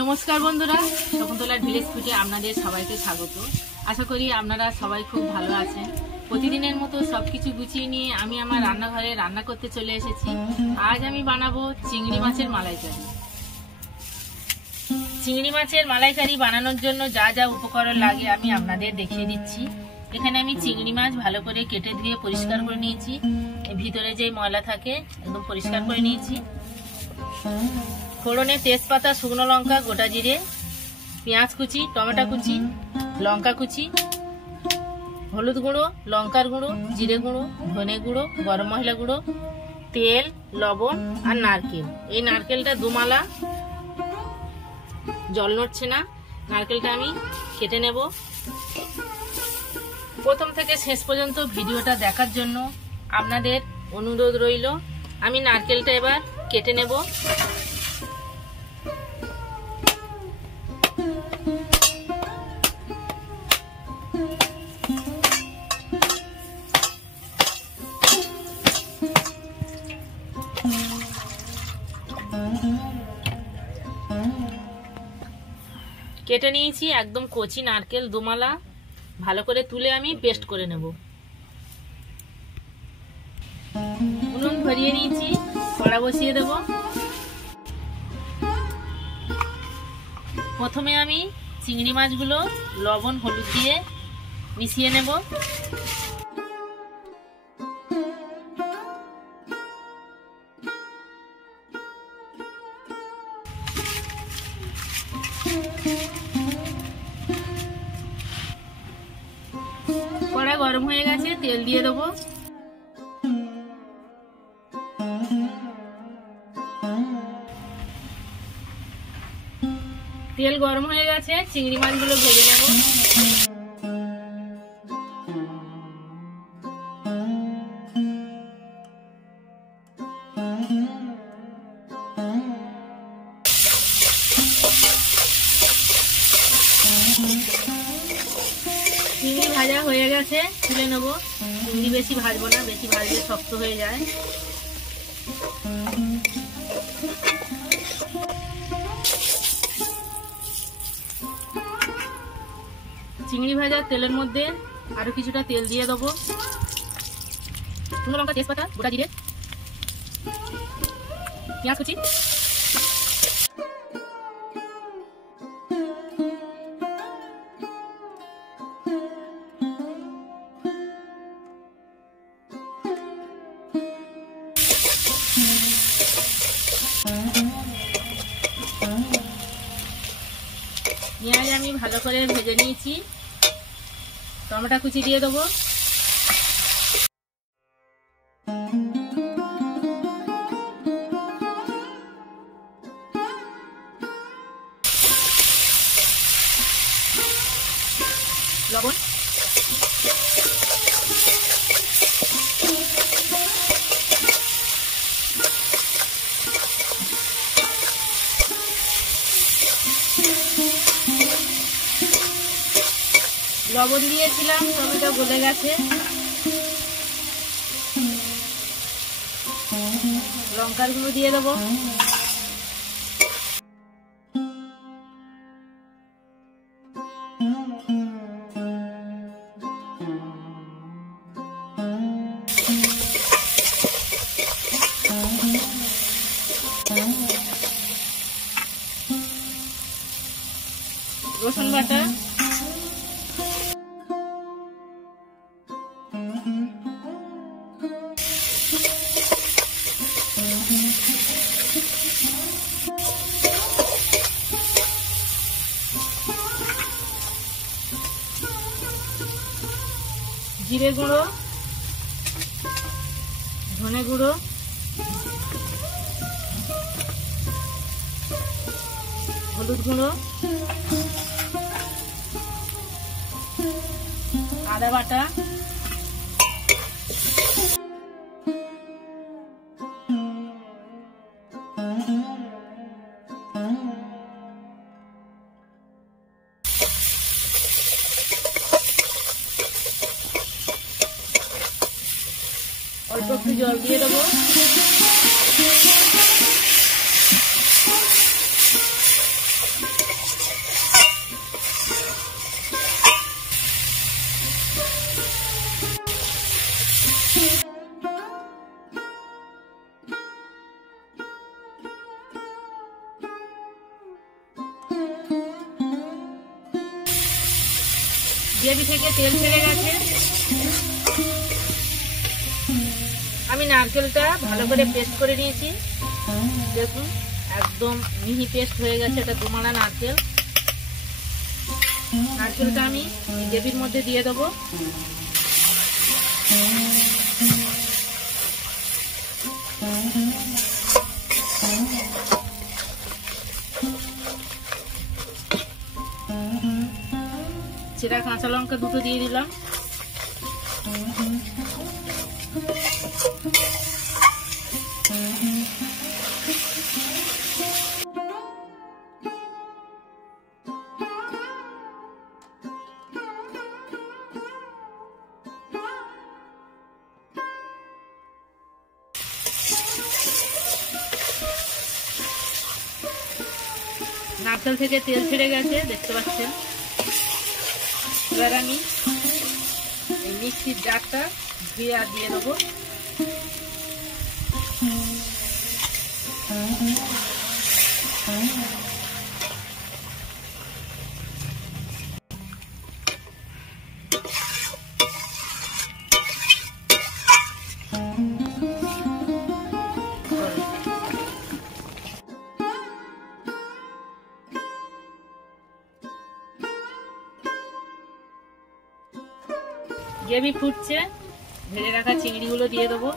নমস্কার বন্ধুরা, শকুন্তলার ভিলেজ ফুডে আপনাদের সবাইকে স্বাগত। আশা করি আপনারা সবাই খুব ভালো আছেন। প্রতিদিনের মতো সবকিছু গুছিয়ে নিয়ে আমি আমার রান্নাঘরে রান্না করতে চলে এসেছি। আজ আমি বানাবো চিংড়ি মাছের মালাইকারি। চিংড়ি মাছের মালাইকারি বানানোর জন্য যা যা উপকরণ লাগে আমি আপনাদের দেখিয়ে দিচ্ছি। এখানে আমি চিংড়ি মাছ ভালো করে কেটে ধুয়ে পরিষ্কার করে নিয়েছি। ভিতরে যে ময়লা থাকে একদম পরিষ্কার করে নিয়েছি। ফোড়নে তেজপাতা, শুকনো লঙ্কা, গোটা জিরে, পেঁয়াজ কুচি, টমেটো কুচি, লঙ্কা কুচি, হলুদ গুঁড়ো, লঙ্কার গুঁড়ো, জিরে গুঁড়ো, ধনে গুঁড়ো, গরম মশলা গুঁড়ো, তেল, লবণ আর নারকেল। এই নারকেলটা দুমালা, জল নড়ছে না। নারকেলটা আমি কেটে নেব। প্রথম থেকে শেষ পর্যন্ত ভিডিওটা দেখার জন্য আপনাদের অনুরোধ রইল। আমি নারকেলটা এবার কেটে নেব। কেটে নিয়েছি একদম কচি নারকেল দুমালা। ভালো করে তুলে আমি পেস্ট করে নেব। উনুন ধরিয়ে নিয়েছি, কড়া বসিয়ে দেব। প্রথমে আমি চিংড়ি মাছগুলো লবণ হলুদ দিয়ে মিশিয়ে নেব। কড়া গরম হয়ে গেছে, তেল দিয়ে দেবো। তেল গরম হয়ে গেছে, চিংড়ি মাছগুলো ভেজে নেব। চিংড়ি ভাজা হয়ে গেছে, তুলে নেব। চিংড়ি বেশি ভাজবো না, বেশি ভাজলে শক্ত হয়ে যায়। চিংড়ি ভাজা তেলের মধ্যে আরো কিছুটা তেল দিয়ে দেবো। শুকনো লঙ্কা, তেজপাতা, গোটা জিরে, পেঁয়াজ কুচি, পেঁয়াজ আমি ভালো করে ভেজে নিয়েছি। টমেটো কুচি দিয়ে দেবো। লবণ, লবণ দিয়েছিলাম, টমেটো গলে গেছে। লঙ্কার গুঁড়ো দিয়ে দেবো। রসুন বাটা, জিরে গুঁড়ো, ধনে গুঁড়ো, হলুদ গুঁড়ো, আদা বাটা, অল্প একটু জল দিয়ে দেবো। গ্রেভি থেকে তেল ছেড়ে গেছে। আমি নারকেলটা ভালো করে পেস্ট করে নিয়েছি। দেখুন একদম মিহি পেস্ট হয়ে গেছে। এটা দুমালা নারকেল। নারকেলটা আমি গ্রেভির মধ্যে দিয়ে দেবো। চেরা কাঁচা লঙ্কা দুটো দিয়ে দিলাম। নারকেল থেকে তেল ছেড়ে গেছে, দেখতে পাচ্ছেন। এবার আমি এই মিক্সির জারটা ধুয়ে আর দিয়ে দেবো। গ্রেভি ফুটছে, ভেজে রাখা চিংড়িগুলো দিয়ে দেবো।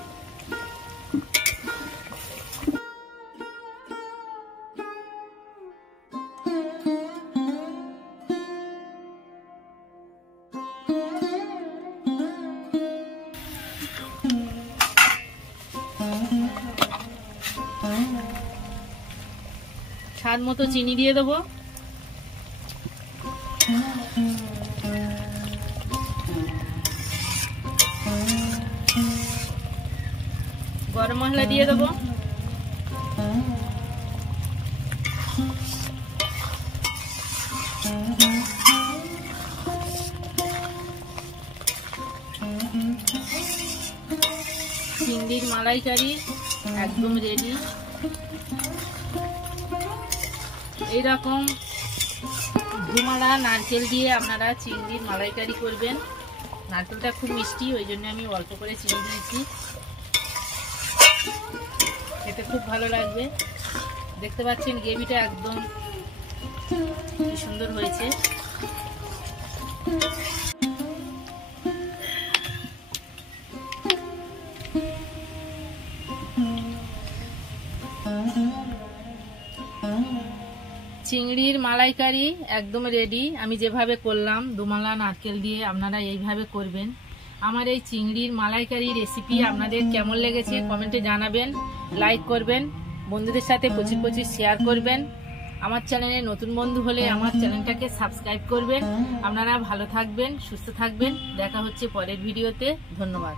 স্বাদ মতো চিনি দিয়ে দেবো। গরম মশলা দিয়ে দেবো। চিংড়ির মালাইকারি একদম রেডি। এইরকম দুমালা নারকেল দিয়ে আপনারা চিংড়ির মালাইকারি করবেন। নারকেলটা খুব মিষ্টি, ওই জন্য আমি অল্প করে চিনি দিয়েছি। খেতে খুব ভালো লাগবে। দেখতে পাচ্ছেন গ্রেভিটা একদম কি সুন্দর হয়েছে। চিংড়ির মালাইকারি একদম রেডি। আমি যেভাবে করলাম দুমালা নারকেল দিয়ে, আপনারা এইভাবে করবেন। আমার এই চিংড়ির মালাইকারি রেসিপি আপনাদের কেমন লেগেছে কমেন্টে জানাবেন। লাইক করবেন, বন্ধুদের সাথে প্রচুর প্রচুর শেয়ার করবেন। আমার চ্যানেলে নতুন বন্ধু হলে আমার চ্যানেলটাকে সাবস্ক্রাইব করবেন। আপনারা ভালো থাকবেন, সুস্থ থাকবেন। দেখা হচ্ছে পরের ভিডিওতে। ধন্যবাদ।